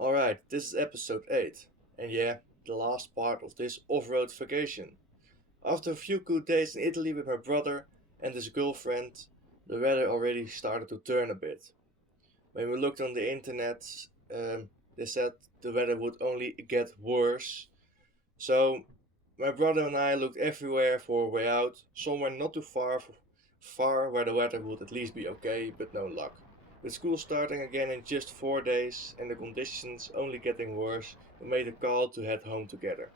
Alright, this is episode 8, and yeah, the last part of this off-road vacation. After a few good days in Italy with my brother and his girlfriend, the weather already started to turn a bit. When we looked on the internet, they said the weather would only get worse. So my brother and I looked everywhere for a way out, somewhere not too far where the weather would at least be okay, but no luck. With school starting again in just 4 days and the conditions only getting worse, we made a call to head home together.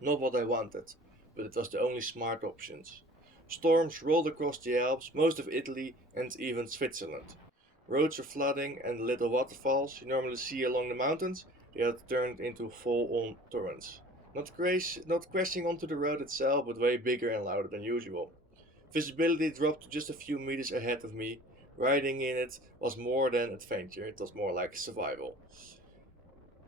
Not what I wanted, but it was the only smart options. Storms rolled across the Alps, most of Italy, and even Switzerland. Roads were flooding, and the little waterfalls you normally see along the mountains, they had turned into full-on torrents. Not crashing onto the road itself, but way bigger and louder than usual. Visibility dropped to just a few meters ahead of me. Riding in it was more than adventure, it was more like survival.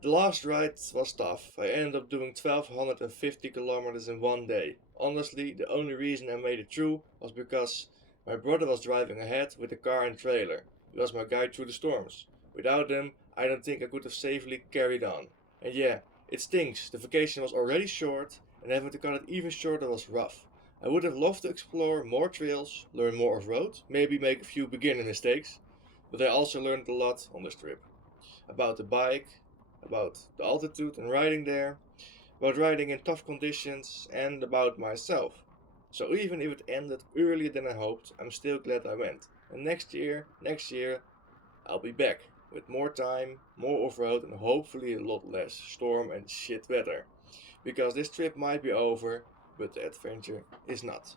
The last ride was tough. I ended up doing 1250 kilometers in one day. Honestly, the only reason I made it through was because my brother was driving ahead with a car and trailer. He was my guide through the storms. Without him, I don't think I could have safely carried on. And yeah, it stinks. The vacation was already short, and having to cut it even shorter was rough. I would have loved to explore more trails, learn more off-road, maybe make a few beginner mistakes, but I also learned a lot on this trip. About the bike, about the altitude and riding there, about riding in tough conditions, and about myself. So even if it ended earlier than I hoped, I'm still glad I went. And next year, I'll be back with more time, more off-road, and hopefully a lot less storm and shit weather. Because this trip might be over, but the adventure is not.